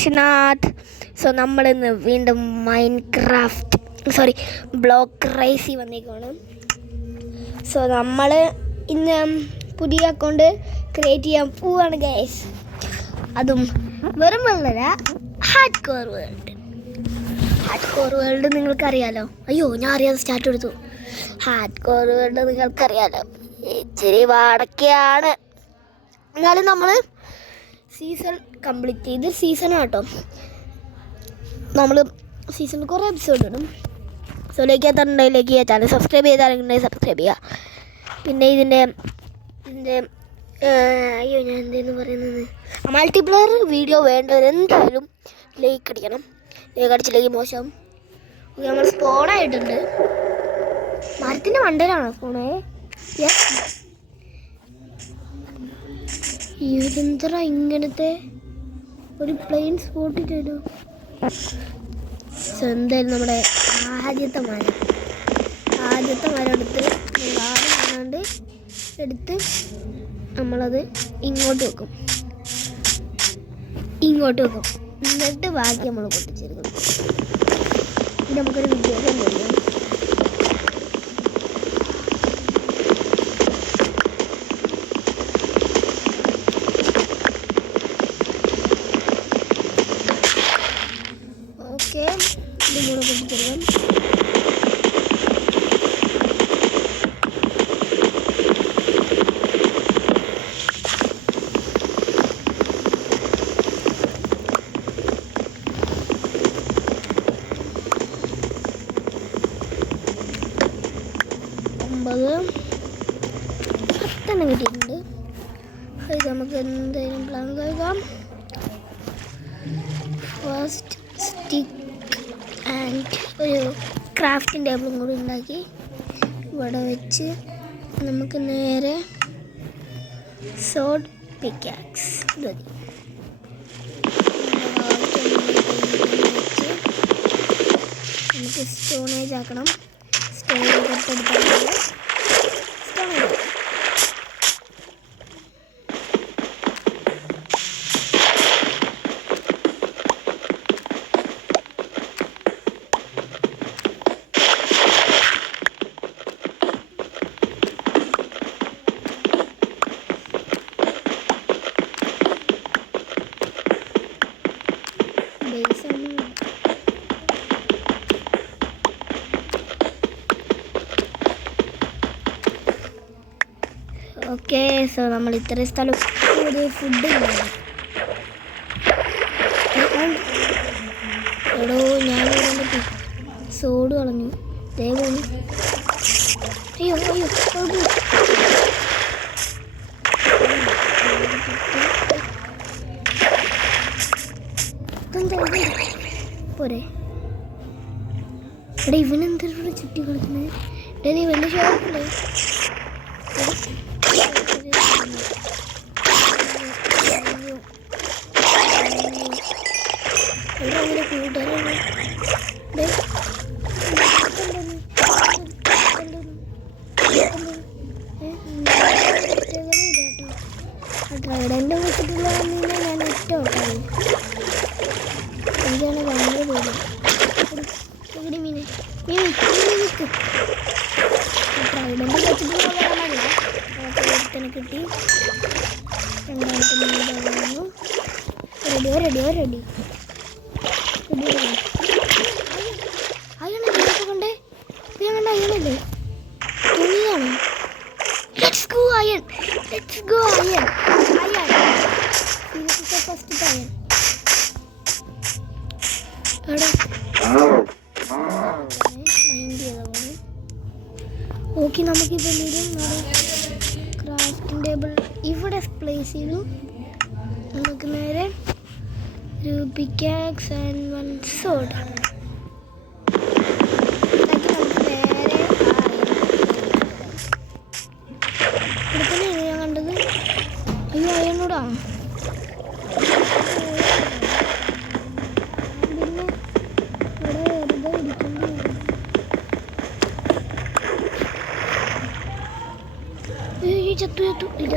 അക്ഷനാഥ്. So നമ്മളിന്ന് വീണ്ടും block റേസി വന്നേക്കാണ്. So നമ്മൾ ഇന്ന് പുതിയ അക്കൗണ്ട് ക്രിയേറ്റ് ചെയ്യാൻ പോവാണ് ഗൈസ്. അതും വെറും വെള്ളര ഹാർഡ് കോർ വേൾഡ് നിങ്ങൾക്കറിയാലോ. അയ്യോ, ഞാൻ അറിയാതെ സ്റ്റാർട്ട് എടുത്തു. ഹാർഡ് കോർ വേൾഡ് നിങ്ങൾക്കറിയാലോ, ഇച്ചിരി വാടക്കയാണ്. എന്നാലും നമ്മൾ സീസൺ കംപ്ലീറ്റ് ചെയ്ത് സീസണാണ് കേട്ടോ. നമ്മൾ സീസണിൽ കുറേ എപ്പിസോഡ് ഇടും. സോ ലൈക്ക് ചെയ്യാത്തുണ്ടെങ്കിൽ ലൈക്ക് ചെയ്യുക, ചാനൽ സബ്സ്ക്രൈബ് ചെയ്താലുണ്ടെങ്കിൽ സബ്സ്ക്രൈബ് ചെയ്യുക. പിന്നെ ഇതിൻ്റെ അയ്യോ ഞാൻ എന്തേന്ന് പറയുന്നത്, മൾട്ടിപ്ലെയർ വീഡിയോ വേണ്ടവരെന്തായാലും ലൈക്ക് അടിക്കണം. ലൈക്ക് അടിച്ചില്ലെങ്കിൽ മോശം. ഓക്കെ, നമ്മൾ സ്പോണായിട്ടുണ്ട്. മരത്തിൻ്റെ മണ്ടയിലാണോ സ്പോണേ? ഇതെന്തറ ഇങ്ങനത്തെ ഒരു പ്ലെയിൻ സ്പോട്ടിട്ടല്ലോ. സോ എന്തായാലും നമ്മുടെ ആദ്യത്തെ മരം എടുത്ത് കാണാണ്ട് എടുത്ത് നമ്മളത് ഇങ്ങോട്ട് വെക്കും. എന്നിട്ട് ബാക്കി നമ്മൾ പൊട്ടിച്ചെടുക്കും. ഇത് നമുക്കൊരു വിദ്യാഭ്യാസം ചെയ്യാം. ഓക്കെ, ഇത് കൂടെ പൊട്ടിച്ചെടുക്കാം. പത്തെണ്ണം കിട്ടിയിട്ടുണ്ട്. ഇത് നമുക്ക് എന്തെങ്കിലും പ്ലാൻ കഴിക്കാം. ഫസ്റ്റ് സ്റ്റിക്ക് ആൻഡ് ഒരു ക്രാഫ്റ്റിംഗ് ടേബിളും കൂടി ഉണ്ടാക്കി ഇവിടെ വെച്ച് നമുക്ക് നേരെ സോഡ് പിക്കാക്സ് മതി. നമുക്ക് സ്റ്റോണേജ് ആക്കണം. സ്റ്റോണേജ് തൊട്ടെടുത്താൽ സ്റ്റോണേജ്. ഓക്കെ, സോ നമ്മൾ ഇത്രയും സ്ഥലം ഒരു ഫുഡ് എടോ ഞാനിവിടെ സോഡ് കളഞ്ഞു. ദയവായി അയ്യോ പോരെ. എടാ ഇവനെന്താ ചുറ്റി കളിക്കുന്നത്? എടാ നീ വലിയ ഷോപ്പുണ്ട്. ട്രൈഡൻ്റ് വെച്ചിട്ടുള്ള മീനെ ഞാൻ ഒറ്റ ഓട്ടായി. എനിക്കാണ് ഭയങ്കര പേടി. മീനെ നിൽക്ക്. ട്രൈഡൻ്റ് വെച്ചിട്ടുള്ള തന്നെ കിട്ടി. രണ്ടാമത്തെ മീൻ റെഡി. അയ്യോ കൊണ്ടേ അയ്യണല്ലേ തുണിയാണ്. Let's go iron. This is the first iron. Okay, നമുക്കിപ്പോൾ ക്രാഫ്റ്റിംഗ് ടേബിൾ ഇവിടെ പ്ലേസ് ചെയ്തു. നമുക്ക് നേരെ ഒരു പിക്കാക്സ് ആൻഡ് വൺ സോഡ് നമുക്ക് നേരെ ഇവിടെ തന്നെയാണ് ഞാൻ കണ്ടത്. അയ്യോ അയ്യനോടാ. പിന്നെ ഇവിടെ വെറുതെ ഇരിക്കേണ്ടി വരും. ചത്തു ഇല്ല.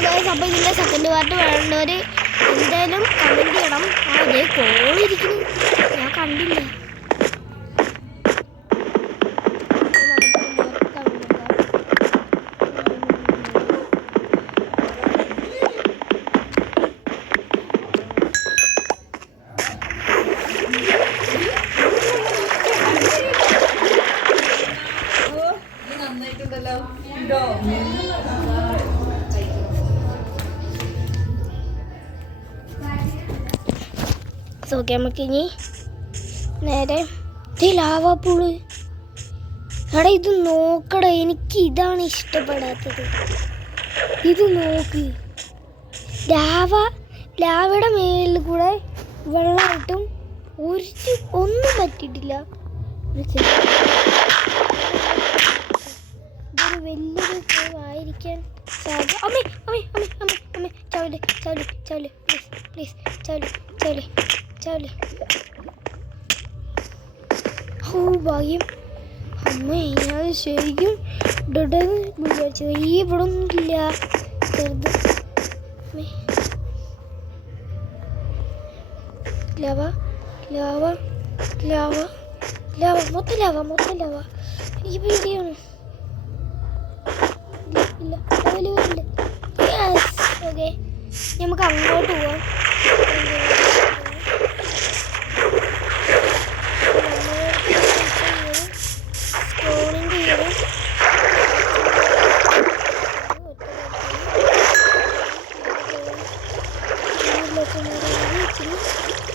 അപ്പോൾ ഇതിൻ്റെ സെക്കൻഡ് പാർട്ട് വേണ്ടവർ എന്തായാലും കമൻറ്റ് ചെയ്യണം. അതേ കോളിരിക്കുന്നു, ഞാൻ കണ്ടില്ല. ഓക്കെ, നമുക്കിനി നേരെ ലാവാപ്പൂള്. എടാ ഇത് നോക്കടാ, എനിക്ക് ഇതാണ് ഇഷ്ടപ്പെടാത്തത്. ഇത് നോക്ക്, ലാവയുടെ മേലിൽ കൂടെ വെള്ളമായിട്ടും ഒന്നും പറ്റിയിട്ടില്ല. ഇതൊരു വലിയൊരു ആയിരിക്കാൻ സാധ്യത. അമ്മേ അമ്മേ അമ്മേ അമ്മേ അമ്മേ ചാവല് ചാവല് ചാവല് പ്ലീസ് പ്ലീസ് ചാവല് ചാവല് ചാവല്. ഓ ഭാഗ്യം. അമ്മേ ഞാൻ ശരിക്കും വിചാരിച്ചു ഈ ഇവിടെ ഒന്നുമില്ല. ചെറുത് ലവ ലവ ലവ ലവ മൊത്തം ലവ ഈ പേടിയാണ്. ഇല്ല ലെവല് ഓക്കെ, നമുക്ക് അങ്ങോട്ട് പോവാം.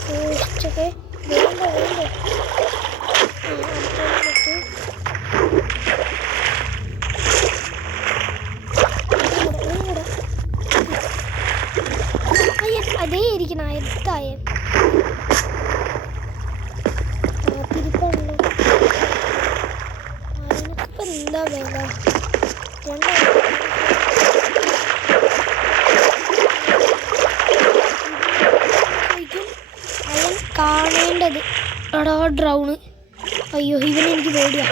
സൂക്ഷിച്ചൊക്കെ അതേ ഇരിക്കണം. എത്തായ കാത്തിരിപ്പാണല്ലോ. അതിനൊക്കിപ്പോൾ എന്താ വേണ്ട അയൻ കാണേണ്ടത്. എടാ ഡ്രൗണ്. അയ്യോ ഇവനെനിക്ക് പേടിയാ.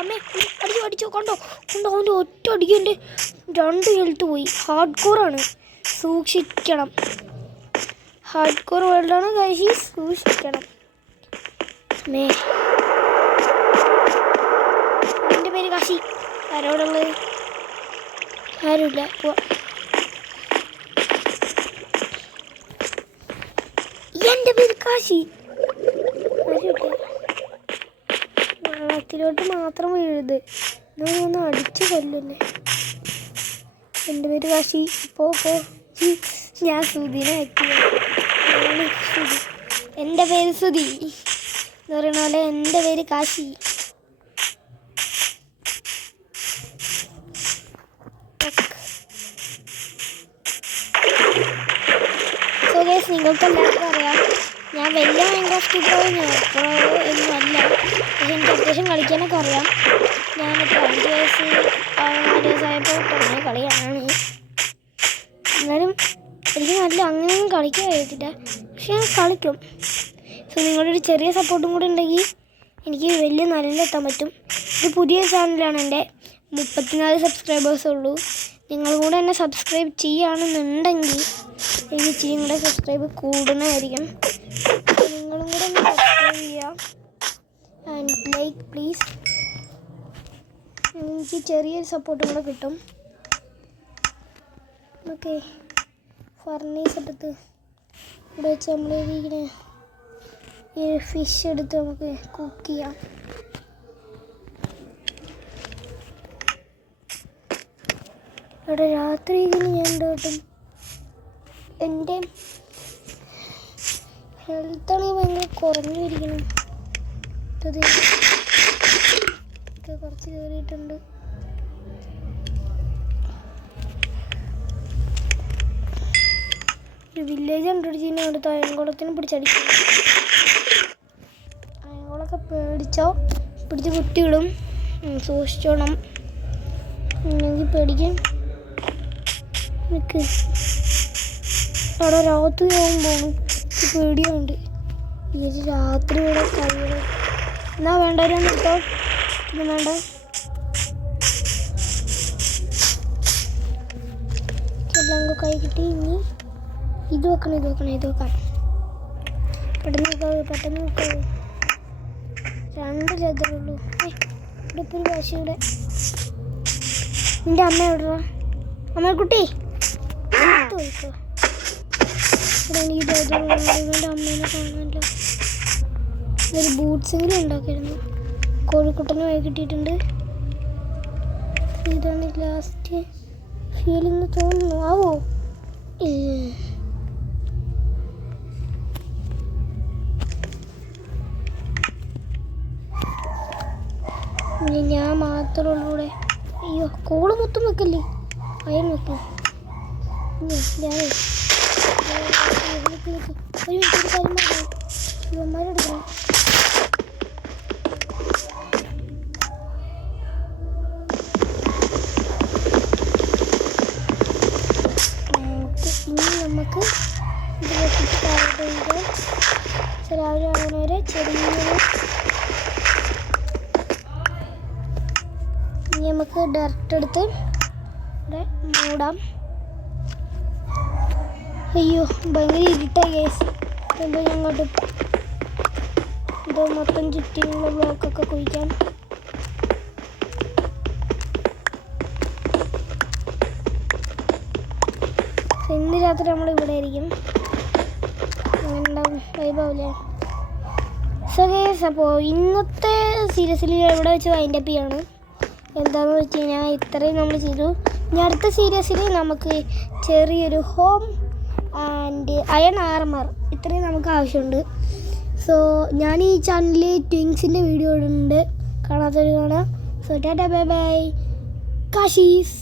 അമ്മേ അടിച്ചോ കണ്ടോ അവൻ്റെ ഒറ്റ അടിക്കൻ്റെ 2 ഹെൽത്ത് പോയി. ഹാർഡ് കോറാണ്, സൂക്ഷിക്കണം. ഹാർഡ് കോർ വേൾഡാണ് കഴിച്ച് സൂക്ഷിക്കണം. എൻ്റെ പേര് കാശി. ആരോടുള്ളത്? ആരുമില്ല. എൻ്റെ പേര് കാശി. വെള്ളത്തിലോട്ട് മാത്രം വീഴുത്. ഒന്ന് അടിച്ച് കൊല്ലല്ലേ. എൻ്റെ പേര് കാശി. ഞാൻ സുധീനെ ആക്കിയ. എൻ്റെ പേര് സുധി എന്ന് പറയുന്ന പോലെ എൻ്റെ പേര് കാശി. സോ ഗൈസ്, നിങ്ങൾക്ക് എല്ലാവർക്കും അറിയാം ഞാൻ വലിയ മൈൻക്രാഫ്റ്റ് ഒന്നും അല്ല. പക്ഷെ എനിക്ക് അത്യാവശ്യം കളിക്കാനൊക്കെ അറിയാം. ഞാനിപ്പോൾ 5 വയസ്സായപ്പോൾ തുടങ്ങിയ കളിയാണ്. എന്നാലും എനിക്ക് നല്ല അങ്ങനെയൊന്നും കളിക്കാൻ കഴിയത്തില്ല, പക്ഷെ ഞാൻ കളിക്കും. സോ നിങ്ങളുടെ ഒരു ചെറിയ സപ്പോർട്ടും കൂടെ ഉണ്ടെങ്കിൽ എനിക്ക് വലിയ നല്ല എത്താൻ പറ്റും. ഇത് പുതിയ ചാനലാണ്. എൻ്റെ 34 സബ്സ്ക്രൈബേഴ്സേ ഉള്ളൂ. നിങ്ങളും കൂടെ എന്നെ സബ്സ്ക്രൈബ് ചെയ്യുകയാണെന്നുണ്ടെങ്കിൽ എനിക്ക് ഇച്ചിരിയും കൂടെ സബ്സ്ക്രൈബ് കൂടുന്നതായിരിക്കും. നിങ്ങളും കൂടെ ഒന്ന് സബ്സ്ക്രൈബ് ചെയ്യുക ആൻഡ് ലൈക്ക് പ്ലീസ്. എനിക്ക് ചെറിയൊരു സപ്പോർട്ടും കൂടെ കിട്ടും. ഓക്കെ, ഫർണീസ് എടുത്ത് ഇവിടെ വെച്ച് നമ്മളിങ്ങനെ ഈ ഫിഷ് എടുത്ത് നമുക്ക് കുക്ക് ചെയ്യാം. ഇവിടെ രാത്രി ഇതിന് ഞാൻ എന്തായിട്ടും എൻ്റെ ഹെൽത്താണെങ്കിൽ ഭയങ്കര കുറഞ്ഞു ഇരിക്കണം. കുറച്ച് കയറിയിട്ടുണ്ട്. ഒരു വില്ലേജ് കണ്ടുപിടിച്ചതിന് അടുത്ത് അയൻകുളത്തിന് പിടിച്ചടിക്കും. അയൻകുളമൊക്കെ പിടിച്ച് കുത്തിയിടും. സൂക്ഷിച്ചോണം, എനിക്ക് പേടിക്കാൻ നിൽക്ക്. അവിടെ രാത്രി ആകുമ്പോൾ പേടിയുണ്ട്. ഇത് രാത്രി ഇവിടെ കഴിയണം. എന്നാ വേണ്ടവരും നിർത്തോ. പിന്നെ വേണ്ട ബ്ലോക്കായി കിട്ടി. ഇനി ഇത് വെക്കണം. പെട്ടെന്ന് വെക്കാവൂ. 2 ലെതറുള്ളൂ. ഇവിടെ ഇപ്പോൾ ഒരു വാശിയുടെ. എൻ്റെ അമ്മ എവിടെയാ? അമ്മക്കുട്ടി ചോദിക്കോ. ഇവിടെ എനിക്ക് ലെതറുണ്ട്. അമ്മേനെ കാണാമല്ലോ. ഒരു ബൂട്ട്സെങ്കിലും ഉണ്ടാക്കിയിരുന്നു. കോഴിക്കുട്ടനുമായി കിട്ടിയിട്ടുണ്ട്. ഇതാണ് ലാസ്റ്റ് ഫീലിംഗ് തോന്നുന്നു. ആവോ? ഇനി ഞാൻ മാത്രമേ ഉള്ളൂ ഇവിടെ. അയ്യോ, കോള് മൊത്തം വെക്കല്ലേ, അയൺ വെക്കും. ഇവന്മാരെടുക്കണം. ഇനി നമുക്ക് ഇത് വെച്ചിട്ട് രാവിലെ ആകുന്നവരെ ചെറിയ ഇനി നമുക്ക് ഡയറക്റ്റ് എടുത്ത് ഇവിടെ മൂടാം. അയ്യോ, ഭയങ്കര ഇരുട്ടായി ഗൈസ്. എന്താ ഞങ്ങോട്ട് ഇത് മൊത്തം ചുറ്റിയുള്ള ബ്ലോക്കൊക്കെ കുഴിക്കാം. ഇന്ന് രാത്രി നമ്മൾ ഇവിടെ ആയിരിക്കും. അങ്ങനെ ഉണ്ടാവും, വൈബാവില്ലേ? സോ ഗൈസ്, അപ്പോൾ ഇന്നത്തെ സീരീസിൽ ഇവിടെ വെച്ച് വൈൻഡപ്പ് ചെയ്യാണ്. എന്താണെന്ന് വെച്ച് കഴിഞ്ഞാൽ ഇത്രയും നമ്മൾ ചെയ്തു. ഇനി അടുത്ത സീരീസിൽ നമുക്ക് ചെറിയൊരു ഹോം ആൻഡ് അയൺ ആർമർ ഇത്രയും നമുക്ക് ആവശ്യമുണ്ട്. സോ ഞാൻ ഈ ചാനലിൽ ട്വിങ്സിൻ്റെ വീഡിയോ ഇടുന്നുണ്ട്, കാണാത്തവർ കാണാം. So tata bye bye Kashi's.